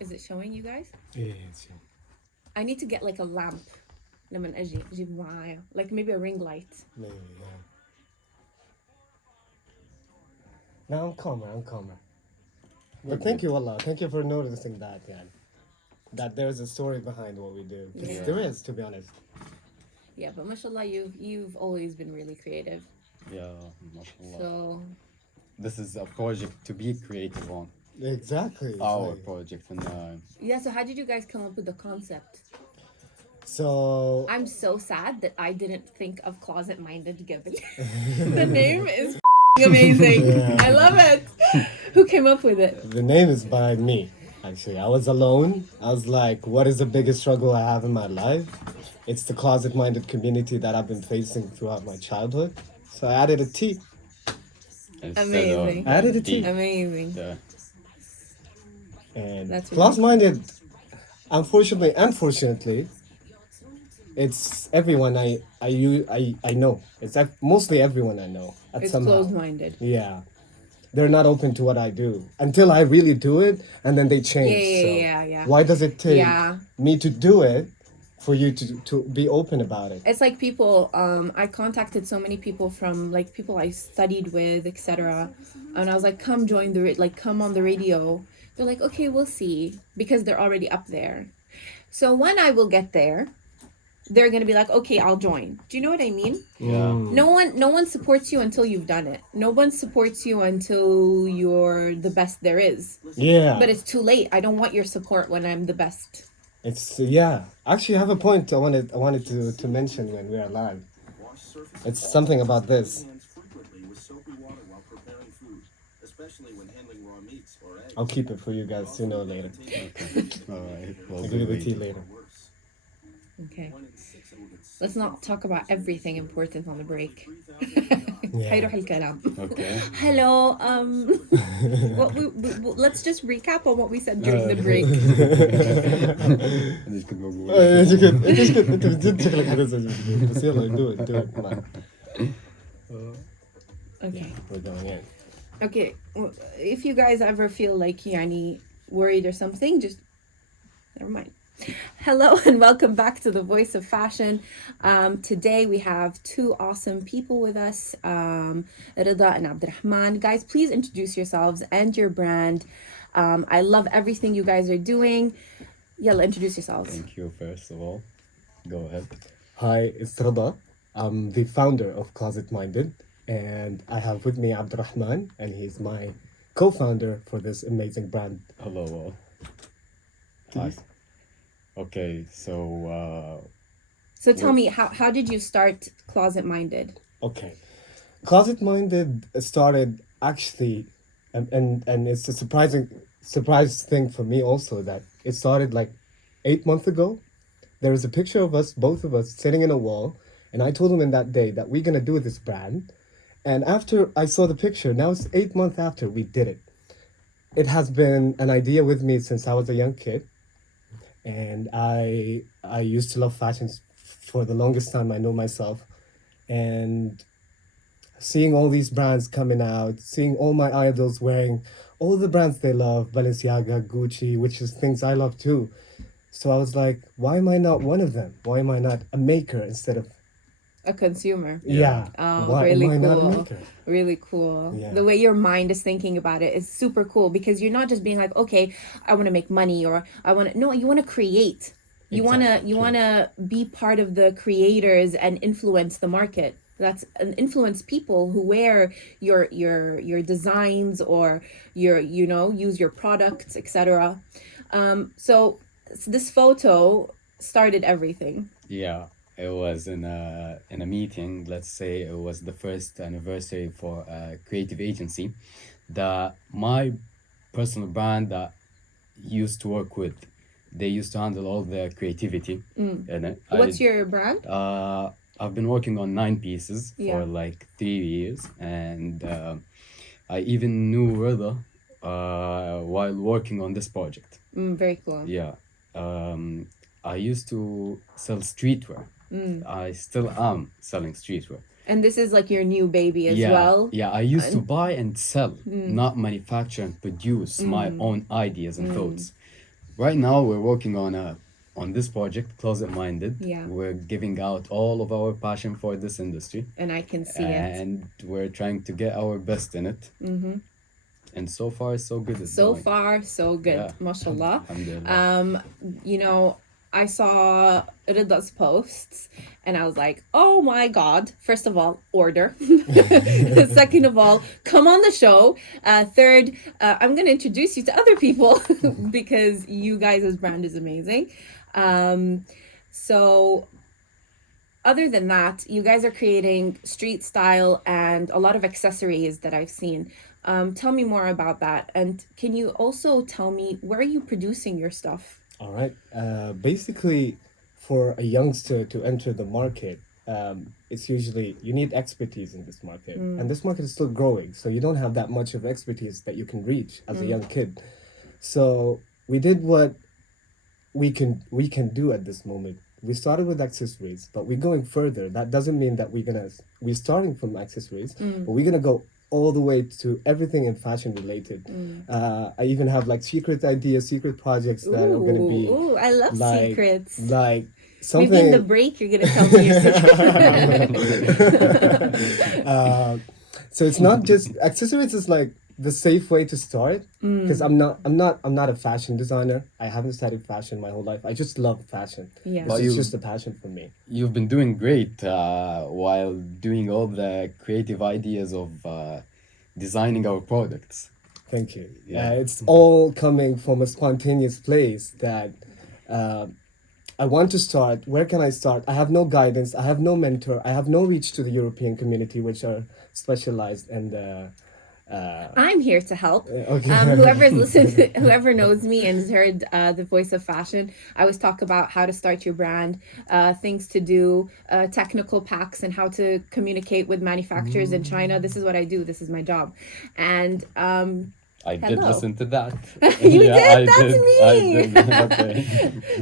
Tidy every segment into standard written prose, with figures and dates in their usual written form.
Is it showing you guys? Yeah, it's you. I need to get like a lamp. لما أجي أجيب معايا. Like maybe a ring light. Maybe, yeah. Now I'm calmer. But thank you, Allah. Thank you for noticing that, yeah. That there's a story behind what we do. 'Cause Yeah. there is, to be honest. Yeah, but mashallah, you've always been really creative. Yeah, mashallah. So This is a project to be creative on. Exactly. It's Our like- project. And yeah, so how did you guys come up with the concept? So I'm so sad that I didn't think of Closet Minded قبل. The name is amazing. Yeah. I love it. Who came up with it? the name is by me. Actually, I was alone. I was like, what is the biggest struggle I have in my life? It's the closet-minded community that I've been facing throughout my childhood. So I added a T. Amazing. Added a T. Amazing. Yeah. And That's really close-minded, unfortunately, it's everyone I know. It's mostly everyone I know. It's somehow. closed-minded. Yeah. They're not open to what I do until I really do it, and then they change. Yeah. Why does it take Yeah. me to do it for you to be open about it? It's like people, I contacted so many people from like people I studied with, etc. And I was like, come join come on the radio. They're like, okay, we'll see, because they're already up there. So when I will get there, they're gonna be like, okay, I'll join. Do you know what I mean? Yeah. No one supports you until you've done it. No one supports you until you're the best there is. Yeah. But it's too late. I don't want your support when I'm the best. It's yeah. Actually, I have a point I wanted to mention when we are live. It's something about this. I'll keep it for you guys to know later. All right. Well, I'll give you the tea later. Okay. Let's not talk about everything important on the break. Yeah. حيروح الكلام. Okay. Hello. Let's just recap on what we said during the break. دي كنت بقول. ايش كنت انت بجد شكلك حتزعج بس يلا do it come on. Okay. We're going in. Okay. If you guys ever feel like يعني worried or something, just never mind. Hello and welcome back to the Voice of Fashion. Today we have two awesome people with us, Rida and Abdurrahman. Guys, please introduce yourselves and your brand. I love everything you guys are doing. Yalla, introduce yourselves. Thank you, first of all. Go ahead. Hi, it's Rida. I'm the founder of Closet Minded, and I have with me Abdurrahman, and he's my co-founder for this amazing brand. Hello, all. Hi. Okay, so So tell me, how did you start Closet Minded? Okay. Closet Minded started actually, and it's a surprise thing for me also that it started like 8 months ago. There was a picture of us, both of us, sitting in a wall, and I told him in that day that we're gonna do this brand. And after I saw the picture, now it's 8 months after we did it. It has been an idea with me since I was a young kid. And I used to love fashion for the longest time I know myself. And seeing all these brands coming out, seeing all my idols wearing all the brands they love, Balenciaga, Gucci, which is things I love too. So I was like, why am I not one of them? Why am I not a maker instead of... A consumer. Yeah. Oh, why really am I not a cool. maker? Really cool. Yeah. The way your mind is thinking about it is super cool, because you're not just being like, okay, I want to make money, or I want to, no, you want to create. You Exactly. want to be part of the creators and influence the market. That's and influence people who wear your designs, or use your products, etc. So this photo started everything. yeah, it was in a meeting. Let's say it was the first anniversary for a creative agency that my personal brand that used to work with. They used to handle all the creativity. And What's your brand? I've been working on 9 pieces for Yeah. like 3 years, and I even knew Rida while working on this project. Very cool. Yeah. I used to sell streetwear. I still am selling streetwear. And this is like your new baby as Yeah, well. yeah. I used to buy and sell, not manufacture and produce my own ideas and thoughts. right now we're working on this project, Closet Minded. Yeah. We're giving out all of our passion for this industry, And I can see it. and we're trying to get our best in it. Mm-hmm. And so far, so good. It's So going. far, so good. Yeah. Mashallah. Alhamdulillah. You know, I saw Rida's posts and I was like, oh my God. First of all, order. Second of all, come on the show. Third, I'm going to introduce you to other people because you guys' brand is amazing. So other than that, you guys are creating street style and a lot of accessories that I've seen. Tell me more about that. And can you also tell me, where are you producing your stuff? All right. Basically, for a youngster to enter the market, it's usually you need expertise in this market, and this market is still growing. So you don't have that much of expertise that you can reach as a young kid. So we did what we can do at this moment. We started with accessories, but we're going further. That doesn't mean that we're starting from accessories, but we're gonna go all the way to everything in fashion related. I even have like secret ideas, secret projects that are gonna be Ooh, I love like secrets. like Maybe in the something. break you're gonna tell me your secret. So it's not just accessories is like the safe way to start because I'm not a fashion designer. I haven't studied fashion my whole life. I just love fashion. Yeah. This But is you- just a passion for me. You've been doing great while doing all the creative ideas of designing our products. Thank you. Yeah. It's all coming from a spontaneous place that I want to start. Where can I start? I have no guidance. I have no mentor. I have no reach to the European community, which are specialized in the. I'm here to help. Okay. Whoever's listened, whoever knows me and has heard the voice of fashion, I always talk about how to start your brand, things to do, technical packs, and how to communicate with manufacturers in China. This is what I do. This is my job, and I did Hello. listen to that. You Yeah, did? I That's did. me. I did. Okay.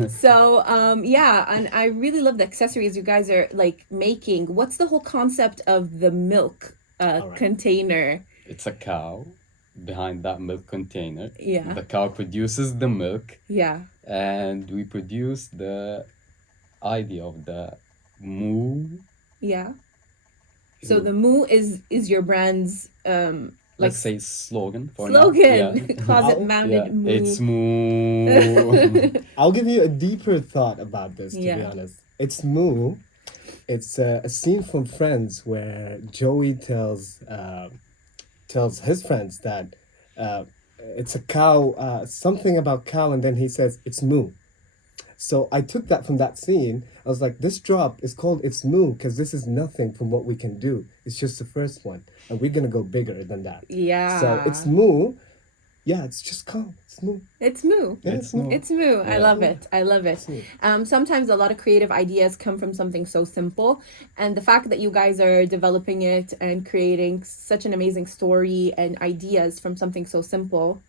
so yeah, and I really love the accessories you guys are like making. What's the whole concept of the milk right. container? It's a cow behind that milk container. Yeah. The cow produces the milk, Yeah. and we produce the idea of the moo. Yeah. So the Moo is your brand's like Let's say slogan for now. slogan. Yeah. Closet Yeah. mounted Moo. It's moo. I'll give you a deeper thought about this, to be Yeah. honest. It's Moo. It's a scene from Friends where Joey tells his friends that it's a cow, something about cow, and then he says, it's Moo. So I took that from that scene. I was like, this drop is called It's Moo because this is nothing from what we can do. It's just the first one. And we're going to go bigger than that. Yeah. So it's Moo. Yeah, it's just cow. It's Moo. It's Moo. Yeah, It's Moo. It's Moo. I love it. I love it. Moo. Sometimes a lot of creative ideas come from something so simple. And the fact that you guys are developing it and creating such an amazing story and ideas from something so simple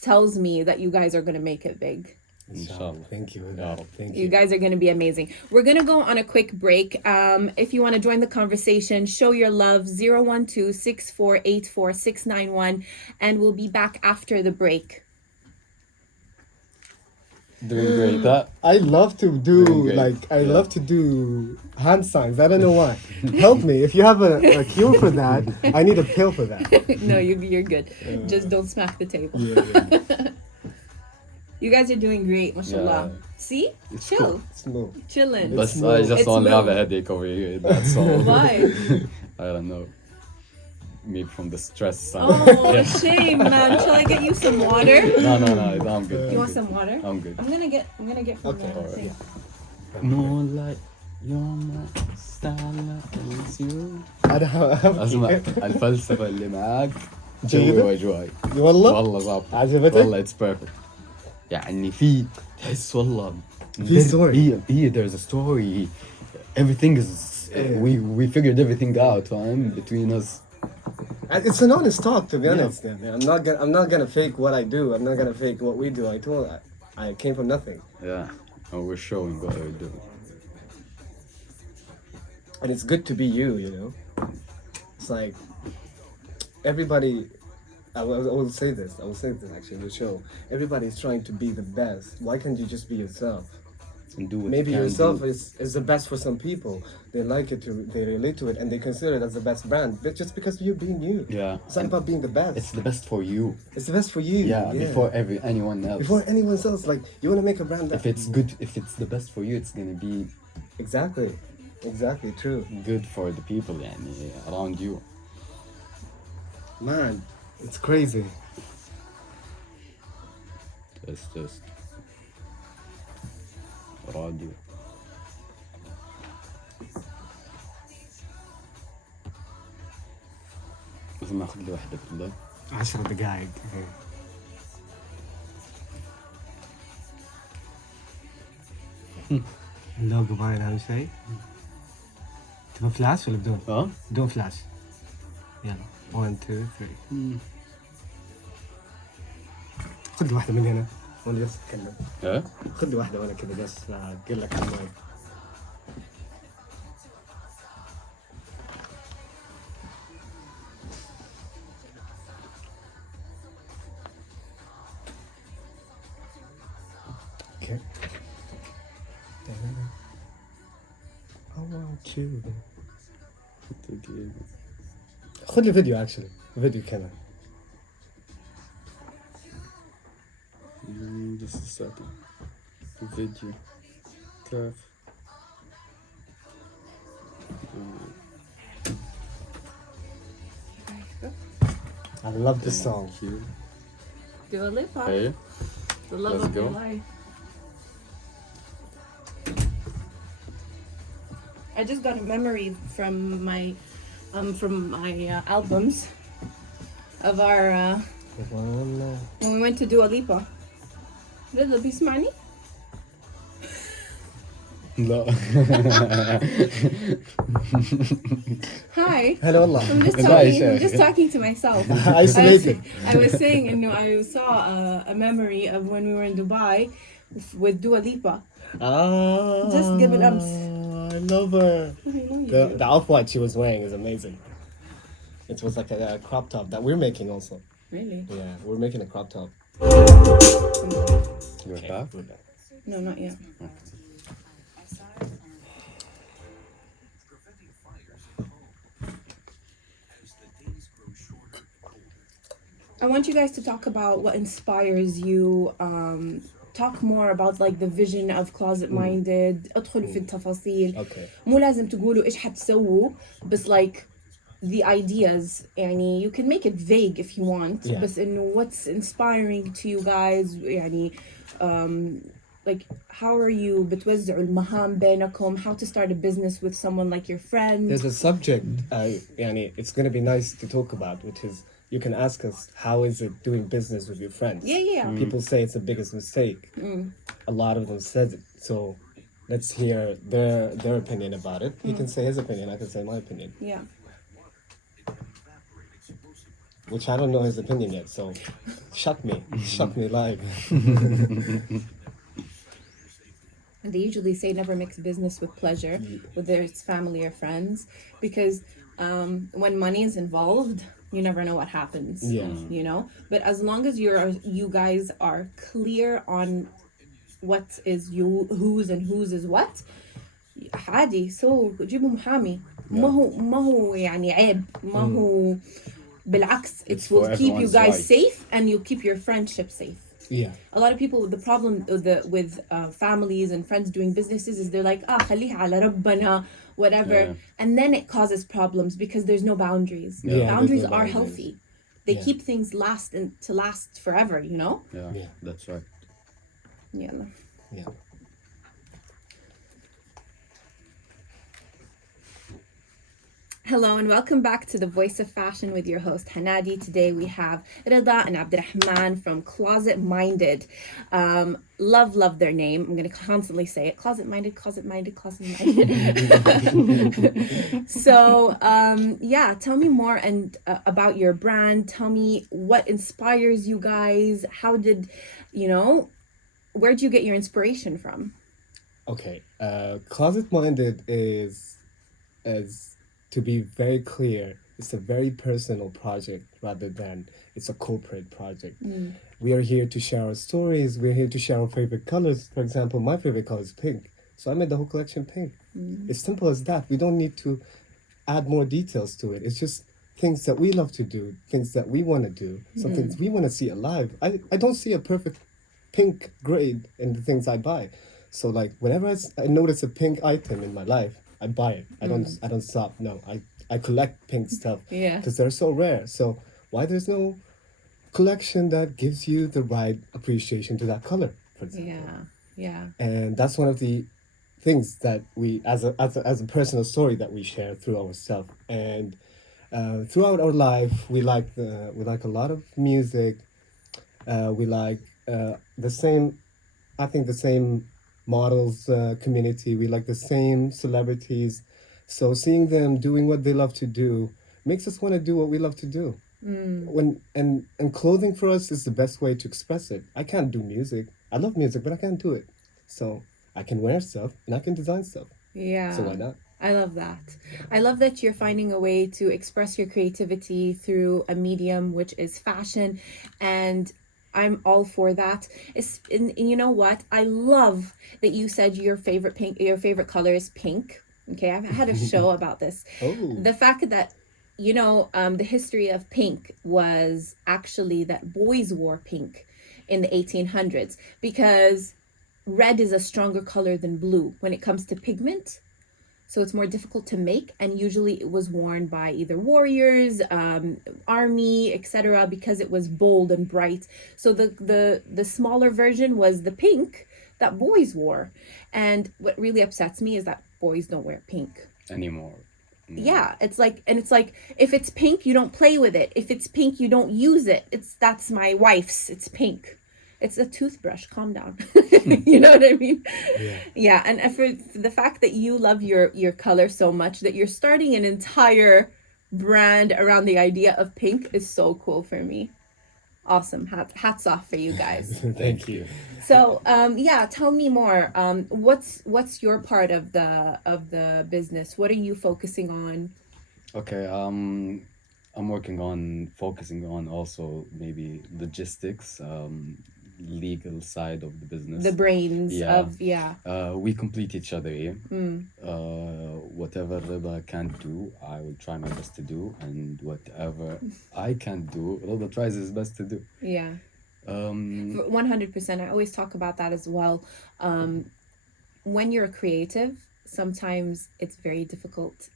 tells me that you guys are going to make it big. Inshallah. Thank you. Yeah. Thank You you. guys are going to be amazing. We're going to go on a quick break. If you want to join the conversation, show your love 012-6484-691, and we'll be back after the break. Doing great. Huh? I love to Doing do great. I Yeah. love to do hand signs. I don't know why. Help me if you have a cure for that. I need a pill for that. No, you're good. Just don't smack the table. Yeah. You guys are doing great, mashallah. Yeah. See? It's Chill. cool. It's Moo. Chilling. But It's I Moo. just It's only have Moo. a headache over here. That's all. Why? I don't know. Maybe from the stress. Oh, Yeah. shame, man. Shall I get you some water? No, I'm good. You want some water? I'm good. I'm gonna get from Okay, the alright. thing. Moonlight, you're my starlight, it's you. I don't اسمع الفلسفة اللي معاك جوي جيدة؟ وجواي والله والله ظابطة عجبتك؟ والله اتس بيرفكت يعني في تحس والله في story. هي there's a story everything is we figured everything out fine between us. It's an honest talk, to be honest. Yeah. I'm not gonna fake what I do. I'm not gonna fake what we do. I came from nothing, Yeah, and we're showing what we're doing. and it's good to be you. You know, it's like everybody I will say this. I will say this actually in the show. Everybody's trying to be the best. Why can't you just be yourself? And do what Maybe you can yourself do. is the best for some people. They like it, they relate to it, and they consider it as the best brand. But just because you're being you. Yeah. It's not about being the best. It's the best for you. It's the best for you. Yeah, before anyone else. Before anyone else. Like, you want to make a brand that... If it's good, if it's the best for you, it's gonna be Exactly. Exactly, true. good for the people يعني around you. Man, it's crazy. Just راديو. لازم اخذ لي واحدة بالله. 10 دقائق. اللوجو باين اهم شيء. تبغى فلاش ولا بدون؟ اه؟ بدون فلاش. يلا 1 2 3. خذ لي واحدة من هنا وانا جالس اتكلم. اه؟ خذ لي واحدة وانا كذا جالس اقول لك على المايك. Okay. I want you. خذ لي فيديو actually. فيديو كمان. Just a second. Video. Curve. I love this song. Thank you. Do a lip hop. Hey. The love let's of your go. life. I just got a memory from my albums of our when we went to Dua Lipa. رضا بيسمعني؟ لا. Hi. هلا والله. I'm just talking to myself. Isolated. I was saying I saw a memory of when we were in Dubai with Dua Lipa. Just give it ups. I love her. The off-white she was wearing is amazing. It was like a crop top that we're making also. Really? Yeah, we're making a crop top. You're back? We're back. No, not yet. I want you guys to talk about what inspires you. Talk more about like the vision of ClosetMinded. ادخلوا في التفاصيل. Okay. مو لازم تقولوا إيش حتسووا بس like the ideas يعني you can make it vague if you want. Yeah. بس إنه what's inspiring to you guys يعني like how are you بتوزعوا المهام بينكم, how to start a business with someone like your friend. There's a subject يعني it's going to be nice to talk about, which is you can ask us how is it doing business with your friends. Yeah. People say it's the biggest mistake. A lot of them said it, so let's hear their opinion about it. He can say his opinion, I can say my opinion, Yeah. which I don't know his opinion yet, so shock me live. And they usually say never mix business with pleasure, whether it's family or friends, because when money is involved, you never know what happens. Yeah. You know, but as long as you guys are clear on what is whose and whose is what, عادي. So جيبوا محامي. ما هو يعني عيب. ما هو بالعكس. It It's will for keep you everyone's guys right. safe and you keep your friendship safe. Yeah. A lot of people, the problem with families and friends doing businesses is they're like, خليها على ربنا, whatever. Yeah. And then it causes problems because there's no boundaries. Yeah, there's Boundaries no are boundaries. healthy. They Yeah. keep things to last forever, you know? Yeah, that's right. Yeah. Yeah. Hello and welcome back to the Voice of Fashion with your host Hanadi. Today we have Rida and Abdurrahman from ClosetMinded. Love their name. I'm going to constantly say it. ClosetMinded. So yeah, tell me more and about your brand. Tell me what inspires you guys. How did, where'd you get your inspiration from? Okay. ClosetMinded is to be very clear, it's a very personal project rather than it's a corporate project. We are here to share our stories. We're here to share our favorite colors. For example, my favorite color is pink. So I made the whole collection pink. It's simple as that. We don't need to add more details to it. It's just things that we love to do, things that we want to do, some things we want to see alive. I don't see a perfect pink grade in the things I buy. So like whenever I notice a pink item in my life, I buy it. I don't stop. No, I collect pink stuff Yeah. because they're so rare. So why there's no collection that gives you the right appreciation to that color, for example? Yeah. And that's one of the things that we as a personal story that we share through ourselves. And throughout our life we like a lot of music. We like the same, I think, the same models community. We like the same celebrities. So seeing them doing what they love to do makes us want to do what we love to do. And clothing for us is the best way to express it. I can't do music. I love music, but I can't do it. So I can wear stuff and I can design stuff. Yeah. So why not? I love that. I love that you're finding a way to express your creativity through a medium, which is fashion. And I'm all for that. And you know what? I love that you said your favorite color is pink. Okay, I've had a show about this. Oh. The fact that, the history of pink was actually that boys wore pink in the 1800s because red is a stronger color than blue when it comes to pigment. So it's more difficult to make, and usually it was worn by either warriors, army, etc., because it was bold and bright. So the smaller version was the pink that boys wore. And what really upsets me is that boys don't wear pink Anymore. yeah, it's like if it's pink you don't play with it, if it's pink you don't use it. That's my wife's, it's pink, it's a toothbrush, calm down. You know what I mean? Yeah. And for the fact that you love your color so much that you're starting an entire brand around the idea of pink is so cool for me. Awesome. Hats off for you guys. Thank you. So tell me more. What's your part of the business? What are you focusing on? Okay, I'm working on focusing on also maybe logistics, legal side of the business. The brains Yeah. of We complete each other here. Whatever Riba can't do, I will try my best to do, and whatever I can't do, Riba tries his best to do. yeah 100%. I always talk about that as well. When you're a creative, sometimes it's very difficult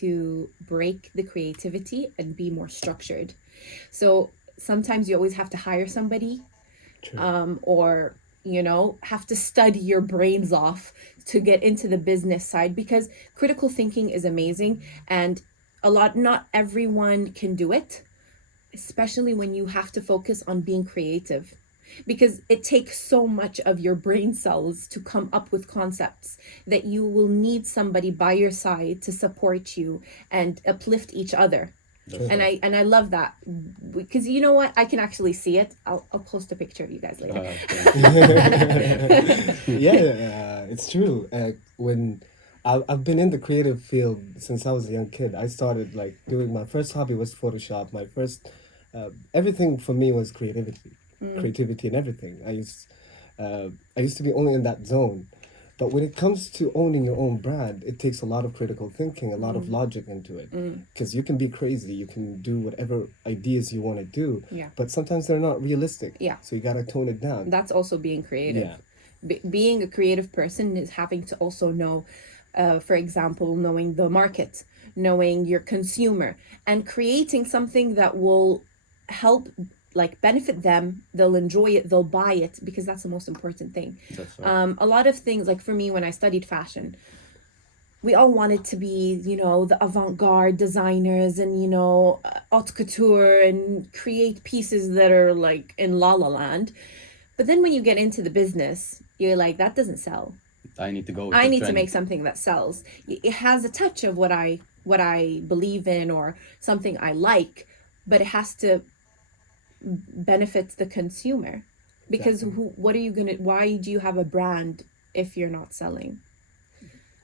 to break the creativity and be more structured. So sometimes you always have to hire somebody, or have to study your brains off to get into the business side, because critical thinking is amazing, and not everyone can do it, especially when you have to focus on being creative, because it takes so much of your brain cells to come up with concepts that you will need somebody by your side to support you and uplift each other. And I love that, because you know what, I can actually see it. I'll post a picture of you guys later. It's true. When I've been in the creative field since I was a young kid. I started like doing, my first hobby was Photoshop. My first everything for me was creativity and everything. I used to be only in that zone. But when it comes to owning your own brand, it takes a lot of critical thinking, a lot of logic into it. Because you can be crazy, you can do whatever ideas you want to do, but sometimes they're not realistic. So you got to tone it down. That's also being creative. Being a creative person is having to also know, for example, knowing the market, knowing your consumer, and creating something that will help benefit them. They'll enjoy it, they'll buy it, because that's the most important thing. That's right. A lot of things, like for me, when I studied fashion, we all wanted to be, the avant-garde designers and, haute couture, and create pieces that are like in La La Land. But then when you get into the business, you're like, that doesn't sell. I need to go with I the need to trend. make something that sells. It has a touch of what I believe in, or something I like, but it has to benefit the consumer, because why do you have a brand if you're not selling?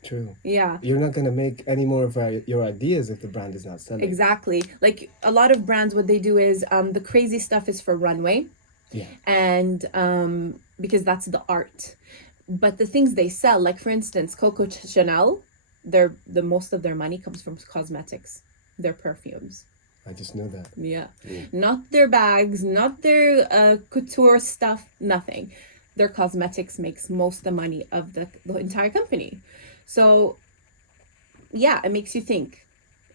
True. Yeah. You're not gonna make any more of your ideas if the brand is not selling. Exactly. Like a lot of brands, what they do is the crazy stuff is for runway. Yeah. And because that's the art. But the things they sell, like for instance, Coco Chanel, the most of their money comes from cosmetics, their perfumes. I just know that. Yeah. Not their bags, not their couture stuff, nothing. Their cosmetics makes most of the money of the entire company. So yeah, it makes you think,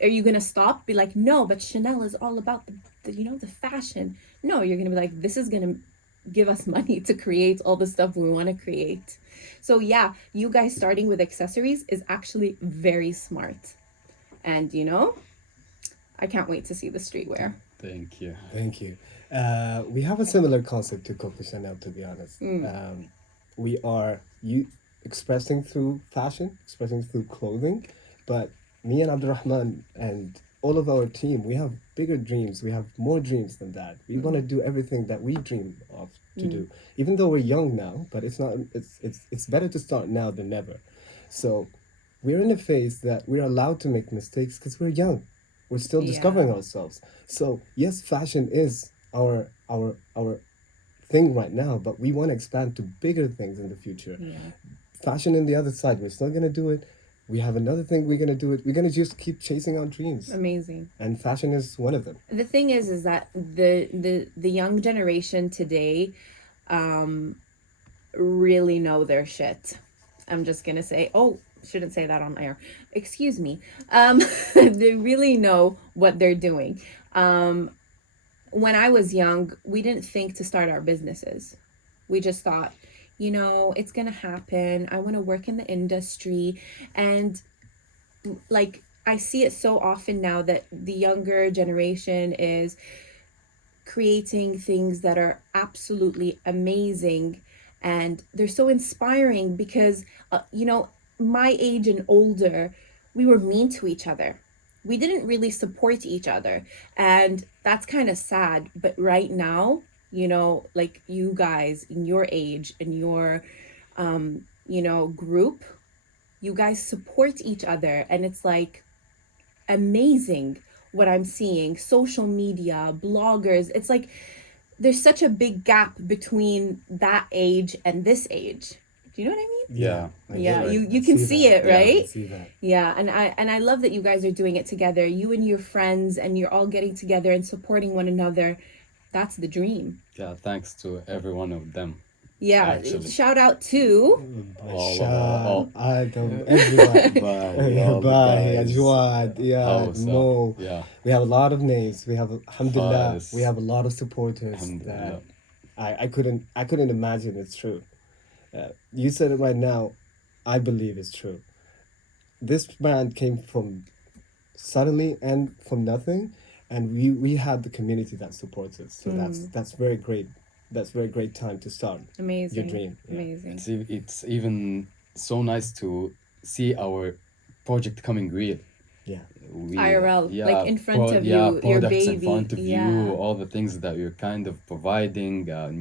are you gonna stop? Be like, no, but Chanel is all about the fashion. No, you're gonna be like, this is gonna give us money to create all the stuff we want to create. So yeah, you guys starting with accessories is actually very smart. And I can't wait to see the streetwear. Thank you. Thank you. We have a similar concept to Coco Chanel, to be honest. We are expressing through fashion, expressing through clothing, but me and Abdurrahman and all of our team, we have bigger dreams. We have more dreams than that. We want to do everything that we dream of to do, even though we're young now. But it's not. It's better to start now than never. So we're in a phase that we're allowed to make mistakes because we're young. We're still discovering ourselves. So yes, fashion is our thing right now, but we want to expand to bigger things in the future. Yeah. Fashion in the other side, we're still gonna do it. We have another thing we're gonna do it. We're gonna just keep chasing our dreams. Amazing. And fashion is one of them. The thing is that the young generation today really know their shit. I'm just gonna say, shouldn't say that on air. Excuse me. They really know what they're doing. When I was young, we didn't think to start our businesses. We just thought, it's gonna happen. I want to work in the industry. And like, I see it so often now that the younger generation is creating things that are absolutely amazing. And they're so inspiring because, my age and older, we were mean to each other. We didn't really support each other. And that's kind of sad. But right now, like you guys in your age and your, group, you guys support each other. And it's like amazing what I'm seeing. Social media, bloggers. It's like there's such a big gap between that age and this age. Do you know what I mean? Yeah. Yeah, you can see it, Yeah, I right? can see that. Yeah, and I love that you guys are doing it together. You and your friends, and you're all getting together and supporting one another. That's the dream. Yeah, thanks to every one of them. Yeah, Actually. shout out to Adam, everybody. Bye, Bye, Ajwad, Mooo. Yeah. We have a lot of names. We have, alhamdulillah, Yes. we have a lot of supporters Alhamdulillah. that I couldn't imagine it's true. You said it right now. I believe it's true. This brand came from suddenly and from nothing, and we have the community that supports us. So that's very great. That's very great time to start amazing. your dream. Yeah. Amazing. It's even so nice to see our project coming real. Yeah. IRL, like in front of you, your products baby. in front of Yeah. you, all the things that you're kind of providing,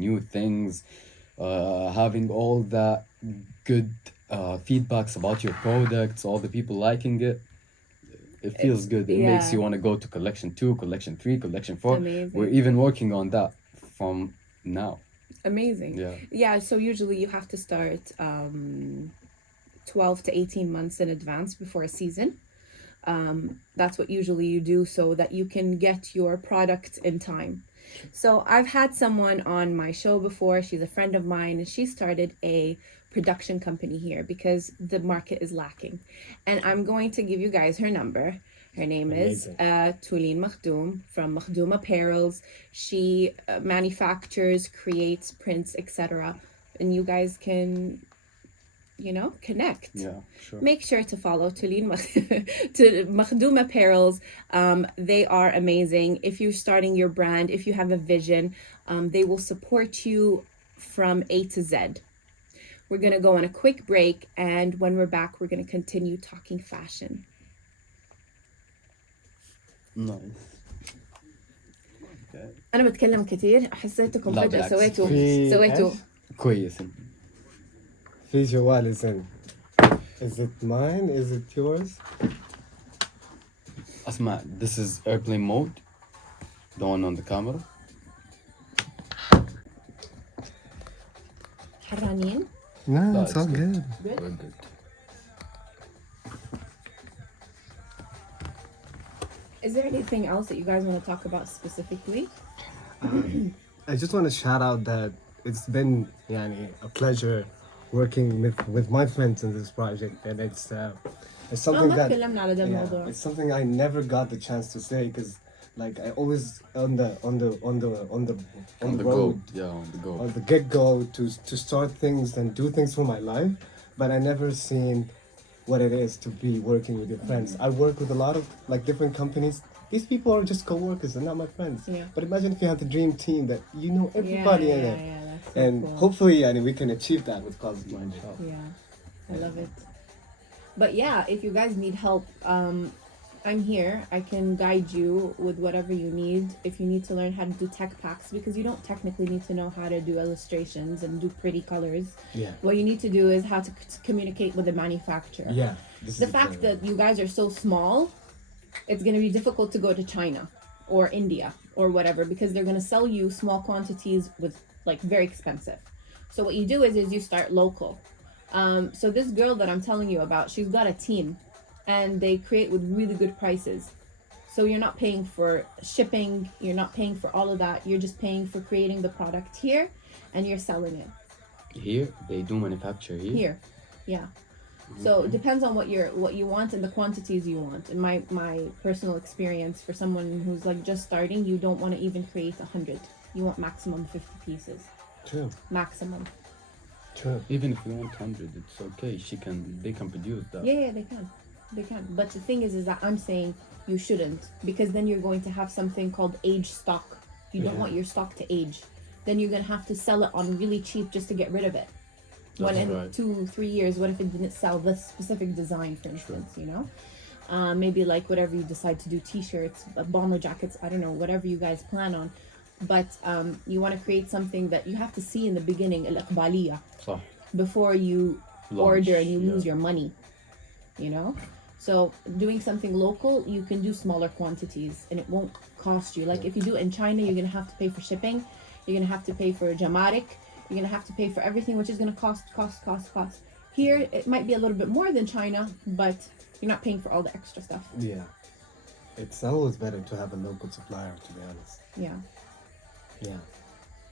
new things, having all the good feedbacks about your products, all the people liking it. It feels good. It makes yeah. you want to go to collection 2, collection 3, collection 4. Amazing. We're even working on that from now. Amazing. Yeah, so usually you have to start 12 to 18 months in advance before a season. That's what usually you do so that you can get your product in time. So I've had someone on my show before. She's a friend of mine, and she started a production company here because the market is lacking. And I'm going to give you guys her number. Her name Amazing. is Tulin Makhdoom from Makhdoom Apparels. She manufactures, creates, prints, etc. And you guys can, connect. Yeah, sure. Make sure to follow Tulin to Makhdoom Apparels. They are amazing. If you're starting your brand, if you have a vision, they will support you from A to Z. We're going to go on a quick break, and when we're back, we're going to continue talking fashion. Nice. أنا بتكلم كتير حسيتكم لا فجأة بالعكس. سويتوا كويس. في جوال زين. Is it mine? Is it yours? Asma, this is airplane mode, the one on the camera. حرانين. No, it's all good. Good. We're good. Is there anything else that you guys want to talk about specifically? I just want to shout out that it's been a pleasure working with my friends in this project, and it's something ما that تكلمنا على ده الموضوع. it's something I never got the chance to say because like I always on the Go. road, Yeah, on the go. on the get-go to start things and do things for my life, but I never seen what it is to be working with your friends. I work with a lot of like different companies. These people are just co-workers, they're not my friends. Yeah. But imagine if you had the dream team that you know everybody in it. Yeah, that's so And cool. hopefully we can achieve that with CLOSETMINDED. Yeah, I love it. But yeah, if you guys need help, I'm here. I can guide you with whatever you need. If you need to learn how to do tech packs, because you don't technically need to know how to do illustrations and do pretty colors. Yeah. What you need to do is how to communicate with the manufacturer. Yeah. The fact that you guys are so small, it's going to be difficult to go to China or India or whatever, because they're going to sell you small quantities with like very expensive. So what you do is you start local. So this girl that I'm telling you about, she's got a team and they create with really good prices. So you're not paying for shipping, you're not paying for all of that. You're just paying for creating the product here and you're selling it. Here, they do manufacture here. Here. Yeah. So it depends on what you want and the quantities you want. In my personal experience, for someone who's like just starting, you don't want to even create 100. You want maximum 50 pieces. True. Maximum. True. Even if you want 100, it's okay. They can produce that. Yeah, they can. They can. But the thing is that I'm saying you shouldn't, because then you're going to have something called age stock. You don't want your stock to age. Then you're going to have to sell it on really cheap just to get rid of it. When in right. 2-3 years, what if it didn't sell this specific design, for instance, you know? Maybe like whatever you decide to do, t-shirts, bomber jackets, I don't know, whatever you guys plan on. But you want to create something that you have to see in the beginning, الإقبالية, صح. before you Launch, order and you lose yeah. your money, you know? So doing something local, you can do smaller quantities and it won't cost you. Like if you do it in China, you're going to have to pay for shipping. You're going to have to pay for jamarik. You're going to have to pay for everything, which is going to cost. Here, it might be a little bit more than China, but you're not paying for all the extra stuff. Yeah. It's always better to have a local supplier, to be honest. Yeah. Yeah.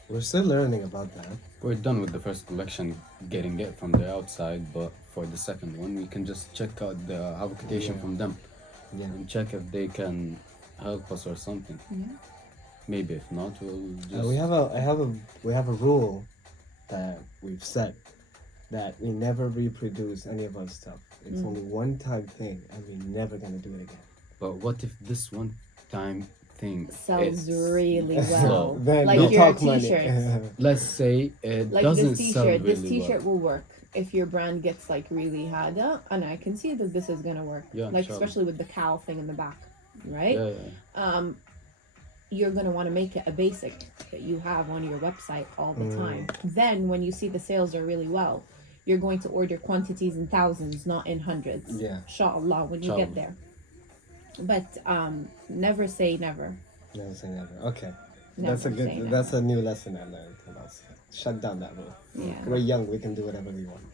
We're still learning about that. We're done with the first collection, getting it from the outside, but for the second one, we can just check out the application from them Yeah. and check if they can help us or something. Yeah. Maybe if not, we'll just. We have a rule that we've set that we never reproduce any of our stuff. It's only one time thing, and we're never gonna do it again. But what if this one time thing Sells really So, well. Then Like we your talk money. t-shirts. Let's say it Like doesn't this sell t-shirt. really This t-shirt well. will work if your brand gets like really hada, and I can see that this is gonna work. Yeah, Like inshallah. especially with the cow thing in the back, right? Yeah. You're going to want to make it a basic that you have on your website all the time. Then when you see the sales are really well, you're going to order quantities in thousands, not in hundreds. Yeah. Inshallah, when you get there. But never say never. Never say never. Okay. Never say never. That's a new lesson I learned. Shut down that rule. Yeah. We're young, we can do whatever we want.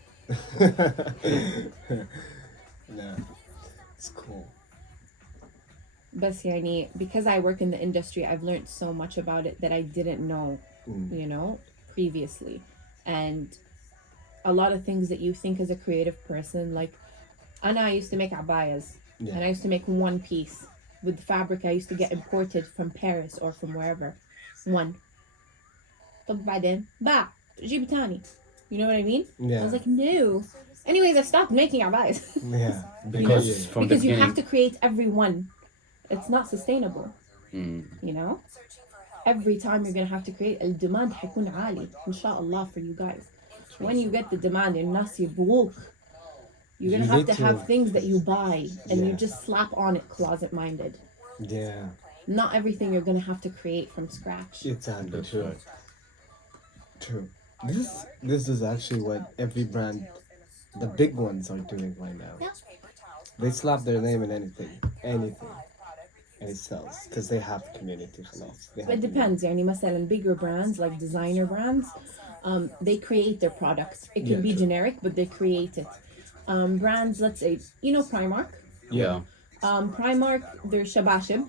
No. It's cool. But yani, because I work in the industry, I've learned so much about it that I didn't know, you know, previously. And a lot of things that you think as a creative person, like I used to make abayas, and I used to make one piece with fabric I used to get imported from Paris or from wherever. One. طب بعدين باع جيب تاني. You know what I mean? Yeah. I was like, no. Anyways, I stopped making abayas. Yeah. Because from the Because you beginning. have to create every one. It's not sustainable. You know? Every time you're going to have to create, الدemand حيكون عالي إن شاء الله for you guys. When you get the demand, الناس يبغوك. You're going to have to have things that you buy and you just slap on it closet-minded. Yeah. Not everything you're going to have to create from scratch. Exactly. That's True. right. True. This is actually what every brand the big ones are doing right now. They slap their name in anything, and it sells because they have community. خلاص. They have It depends. يعني مثلا bigger brands like designer brands, they create their products. It can Yeah, be true. generic, but they create it. Brands, let's say, you know Primark. Yeah. Primark, they're شباشب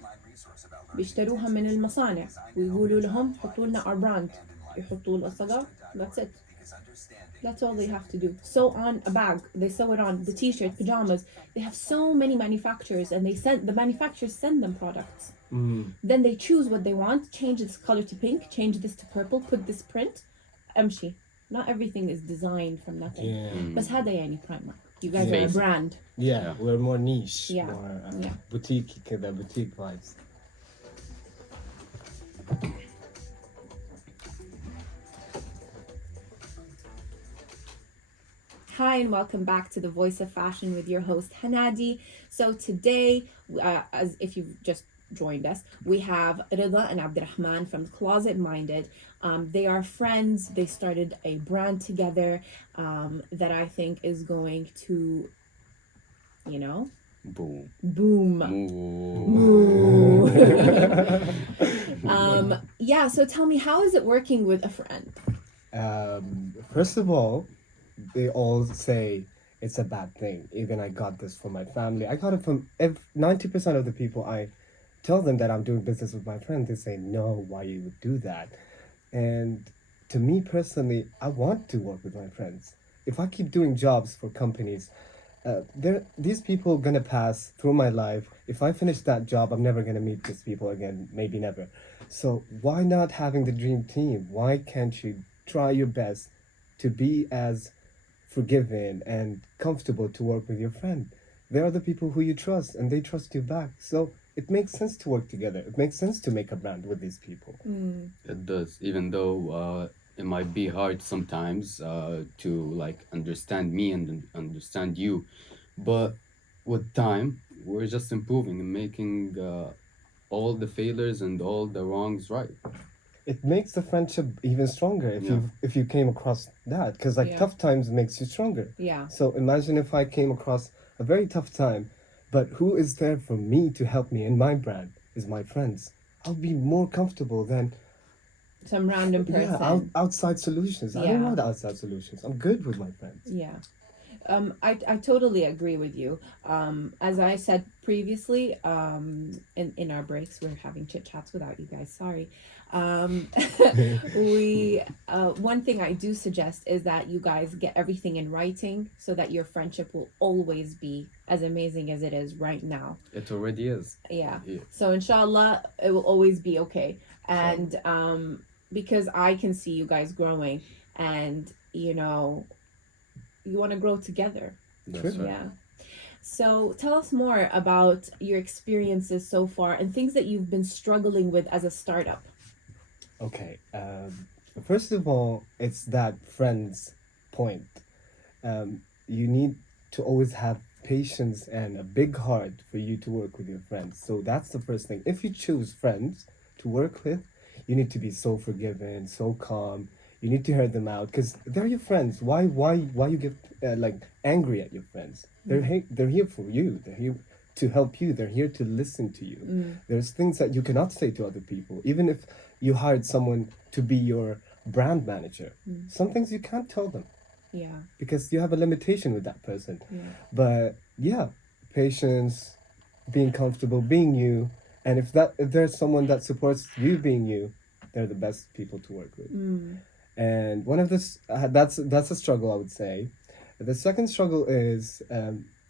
بيشتروها من المصانع ويقولوا لهم حطوا لنا our brand. يحطوا القصقة. That's it. That's all they have to do. Sew on a bag. They sew it on the t-shirt, pajamas. They have so many manufacturers, and the manufacturers send them products. Then they choose what they want. Change this color to pink. Change this to purple. Put this print. أمشي. Not everything is designed from nothing. Yeah. بس هذا يعني Primark. You guys Yeah. are a brand. Yeah, we're more niche, Yeah. more Yeah. boutique, كده boutique vibes. Hi and welcome back to the Voice of Fashion with your host Hanadi. So today, as if you've just joined us, we have Rida and Abdurrahman from CLOSETMINDED. They are friends. They started a brand together that I think is going to, you know, Boom. boom. Moo. Yeah, so tell me, how is it working with a friend? First of all, they all say it's a bad thing. Even I got this from my family. I got it from 90% of the people I tell them that I'm doing business with my friends. They say, no, why you would do that? And to me personally, I want to work with my friends. If I keep doing jobs for companies, these people are gonna pass through my life. If I finish that job, I'm never gonna meet these people again, maybe never. So why not having the dream team? Why can't you try your best to be as forgiving and comfortable to work with your friend? They are the people who you trust, and they trust you back. So it makes sense to work together. It makes sense to make a brand with these people. It does, even though it might be hard sometimes to like understand me and understand you, but with time we're just improving and making all the failures and all the wrongs right. It makes the friendship even stronger if you came across that, because like Yeah. tough times makes you stronger. Yeah. So imagine if I came across a very tough time, but who is there for me to help me in my brand is my friends. I'll be more comfortable than Some random person. outside solutions. I Yeah. don't want outside solutions. I'm good with my friends. Yeah. I totally agree with you. As I said previously, in our breaks, we're having chit chats without you guys. Sorry. One thing I do suggest is that you guys get everything in writing so that your friendship will always be as amazing as it is right now. It already is. Yeah. Yeah. So inshallah, it will always be okay. And because I can see you guys growing, and you know, you want to grow together. That's right. Yeah. So tell us more about your experiences so far and things that you've been struggling with as a startup. Okay. First of all, it's that friends point. You need to always have patience and a big heart for you to work with your friends. So that's the first thing. If you choose friends to work with, you need to be so forgiving, so calm. You need to hear them out because they're your friends. Why you get like angry at your friends? They're here for you. They're here to help you. They're here to listen to you. There's things that you cannot say to other people, even if you hired someone to be your brand manager. Some things you can't tell them Yeah. because you have a limitation with that person. Yeah. But yeah, patience, being comfortable, being you, and if there's someone that supports you being you, they're the best people to work with. And one of this that's a struggle, I would say. The second struggle is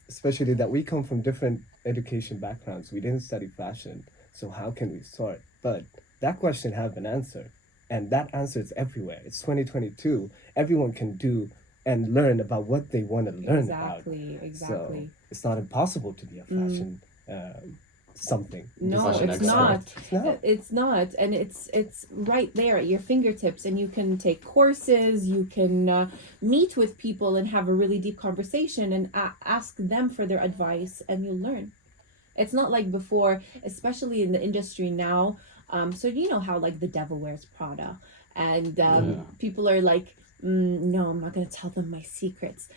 especially that we come from different education backgrounds. We didn't study fashion, so how can we start? But that question have an answer, and that answer is everywhere. It's 2022. Everyone can do and learn about what they want to learn about. Exactly. So it's not impossible to be a fashion something. No, Fashion it's expert. not. It's not. It's not, and it's right there at your fingertips, and you can take courses. You can meet with people and have a really deep conversation and ask them for their advice, and you'll learn. It's not like before, especially in the industry now. So you know how like the devil wears Prada, and people are like no, I'm not going to tell them my secrets.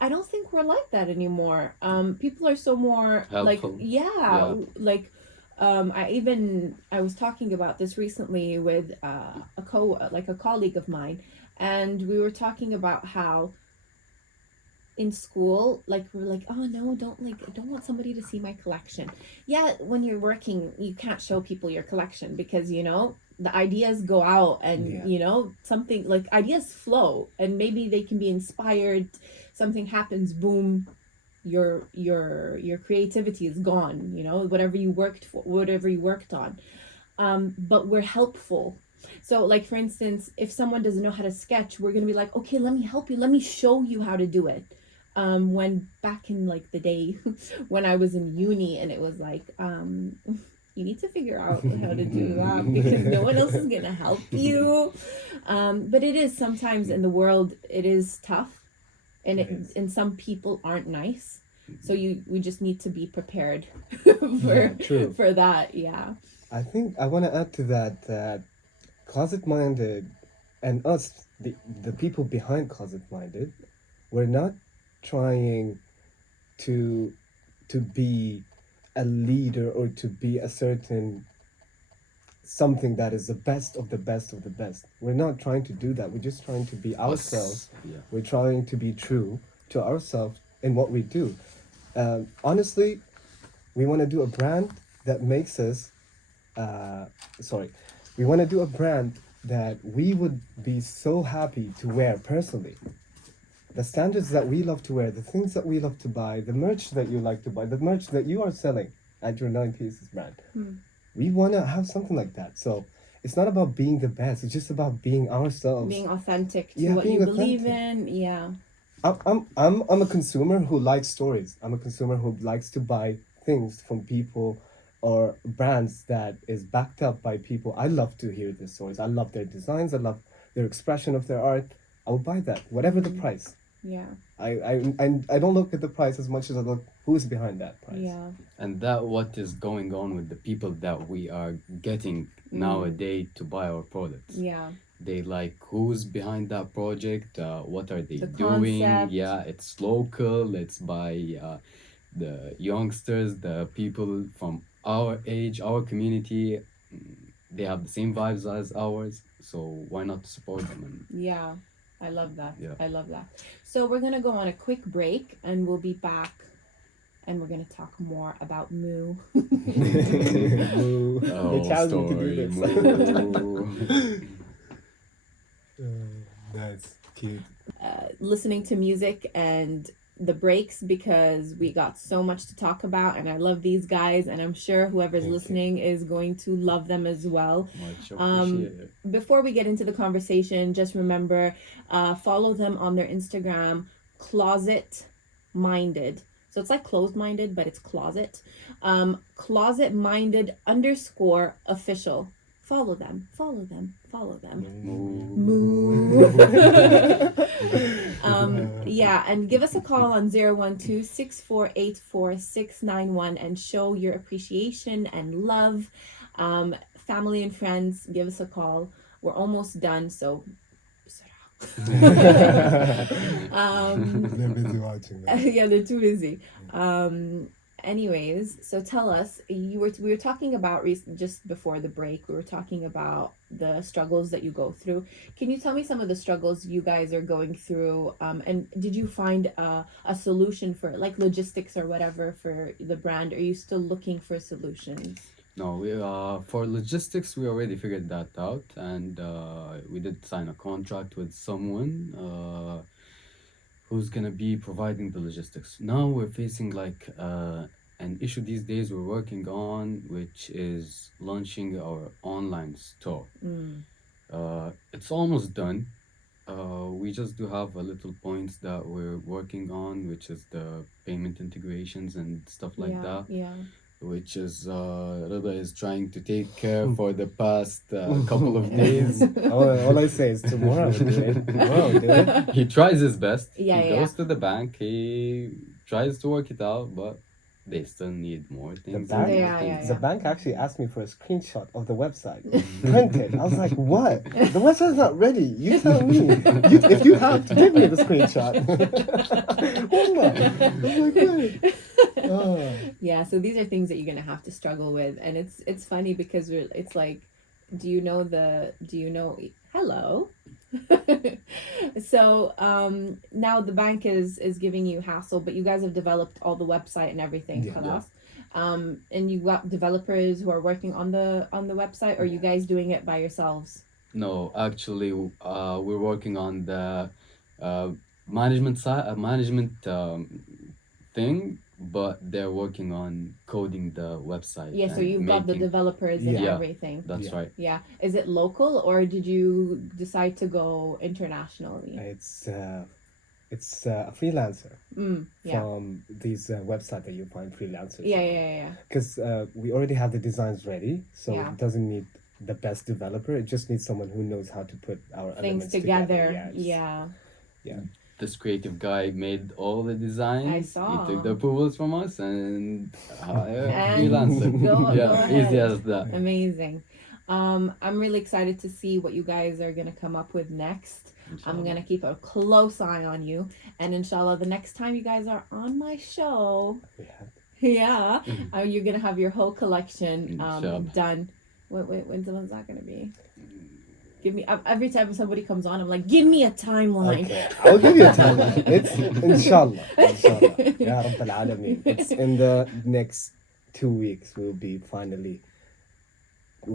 I don't think we're like that anymore. People are so more like, Helpful. yeah, Yeah. like, I was talking about this recently with a colleague of mine, and we were talking about how in school, like, we're like, oh no, I don't want somebody to see my collection. Yeah, when you're working, you can't show people your collection because, the ideas go out, and Yeah. something like ideas flow, and maybe they can be inspired. Something happens, boom, your creativity is gone. Whatever you worked for, whatever you worked on. But we're helpful. So, like, for instance, if someone doesn't know how to sketch, we're gonna be like, okay, let me help you, let me show you how to do it. When back in like the day when I was in uni, and it was like, you need to figure out how to do that because no one else is gonna help you. But it is sometimes in the world, it is tough, and Yes. and some people aren't nice. So we just need to be prepared Yeah, true. for that. Yeah. I think I want to add to that Closet Minded and us, the people behind Closet Minded, we're not trying to to be a leader or to be a certain something that is the best of the best of the best. We're not trying to do that. We're just trying to be ourselves. Us. Yeah. We're trying to be true to ourselves in what we do. Honestly, we want to do a brand that makes us sorry, we want to do a brand that we would be so happy to wear personally. The standards that we love to wear, the things that we love to buy, the merch that you like to buy, the merch that you are selling at your Nine Pieces brand. We want to have something like that. So it's not about being the best, it's just about being ourselves. Being authentic to Yeah, what you being believe authentic. in. Yeah. I'm a consumer who likes stories. I'm a consumer who likes to buy things from people or brands that is backed up by people. I love to hear their stories. I love their designs. I love their expression of their art. I will buy that, whatever the price. Yeah. I don't look at the price as much as I look who's behind that price. Yeah. And that what is going on with the people that we are getting nowadays to buy our products. Yeah. They like who's behind that project, what are they The doing? concept. Yeah, it's local, it's by the youngsters, the people from our age, our community. They have the same vibes as ours, so why not support them? And Yeah. I love that. Yeah. I love that. So we're gonna go on a quick break, and we'll be back, and we're gonna talk more about Moo. Moo. oh, They challenged me to story, do this. Moo. That's cute. Listening to music and the breaks, because we got so much to talk about, and I love these guys, and I'm sure whoever's Thank you. listening is going to love them as well. Much appreciated. Before we get into the conversation, just remember, follow them on their Instagram, Closet Minded. So it's like closed minded, but it's closet. Closet Minded _ official. Follow them. Follow them. Follow them. Moo. Yeah, and give us a call on 012-6484-691 and show your appreciation and love. Family and friends, give us a call. We're almost done, so They're busy watching that. yeah, they're too busy. Anyways, so tell us, we were talking about just before the break, we were talking about the struggles that you go through. Can you tell me some of the struggles you guys are going through? And did you find a solution for it, like logistics or whatever for the brand? Are you still looking for solutions? No, we for logistics we already figured that out, and we did sign a contract with someone who's gonna be providing the logistics. Now we're facing like an issue these days we're working on, which is launching our online store. It's almost done. We just do have a little points that we're working on, which is the payment integrations and stuff like that. Yeah. Which is Rida is trying to take care for the past couple of days. All I say is tomorrow we'll do it. Tomorrow we'll do it. He tries his best. Yeah, He yeah. goes to the bank. He tries to work it out, but they still need more The things. bank, Yeah. the bank actually asked me for a screenshot of the website, printed. I was like, "What? The website's not ready. You tell me. If you have to give me the screenshot." Wallah. I was like, "Wait." Oh. Yeah, so these are things that you're gonna have to struggle with, and it's funny because it's like, do you know hello? So now the bank is giving you hassle, but you guys have developed all the website and everything, Yeah. khalas. And you got developers who are working on the website, or you guys doing it by yourselves? No, actually, we're working on the management side, management thing, but they're working on coding the website. Yeah, so and you've got the making- developers and Yeah. everything. That's Yeah. right. Yeah. Is it local, or did you decide to go internationally? It's a freelancer Yeah. from these website that you find freelancers. Yeah. Because we already have the designs ready, so Yeah. it doesn't need the best developer. It just needs someone who knows how to put our Things elements together. Yeah. This creative guy made all the designs. I saw. He took the approvals from us and And freelancer. go Easy ahead. as that. Amazing. I'm really excited to see what you guys are gonna come up with next. I'm gonna keep a close eye on you, and inshallah, the next time you guys are on my show, yeah, you're gonna have your whole collection Inshallah. done. When's that gonna be? Give me every time somebody comes on, I'm like, give me a timeline. Okay, I'll give you a timeline. It's inshallah. Ya Rabb al-Alameen. It's in the next 2 weeks. We'll be finally.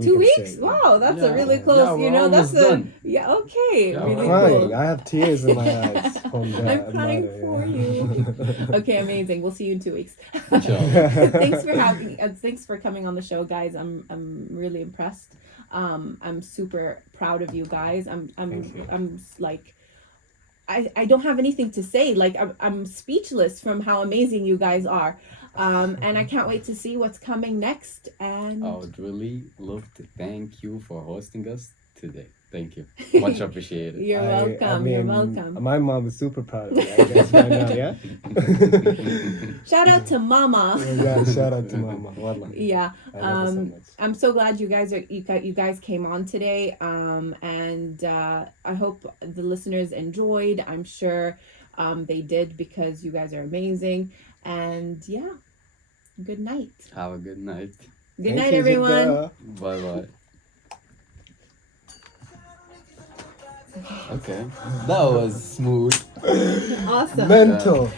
2 weeks? Wow, that's a really close. Yeah, you we're know, that's almost a done. yeah. Okay, Yeah, really we're Crying. cool. I have tears in my eyes. From the I'm crying amount of- for you. Okay, amazing. We'll see you in 2 weeks. Inshallah. Thanks for coming on the show, guys. I'm really impressed. I'm super proud of you guys. Thank you. I'm like, I don't have anything to say. Like I'm speechless from how amazing you guys are. And I can't wait to see what's coming next. And I would really love to thank you for hosting us today. Thank you. Much appreciated. you're I welcome. mean, You're welcome. My mom is super proud of me, I guess, right now, yeah? Shout out to Mama. Yeah, shout out to Mama. Wallah. Yeah. I love her so much. I'm so glad you guys came on today. And I hope the listeners enjoyed. I'm sure they did, because you guys are amazing. And yeah, good night. Have a good night. Good Thank night, you, everyone. Jeddah. Bye bye. Okay. That was smooth. Awesome. Mental.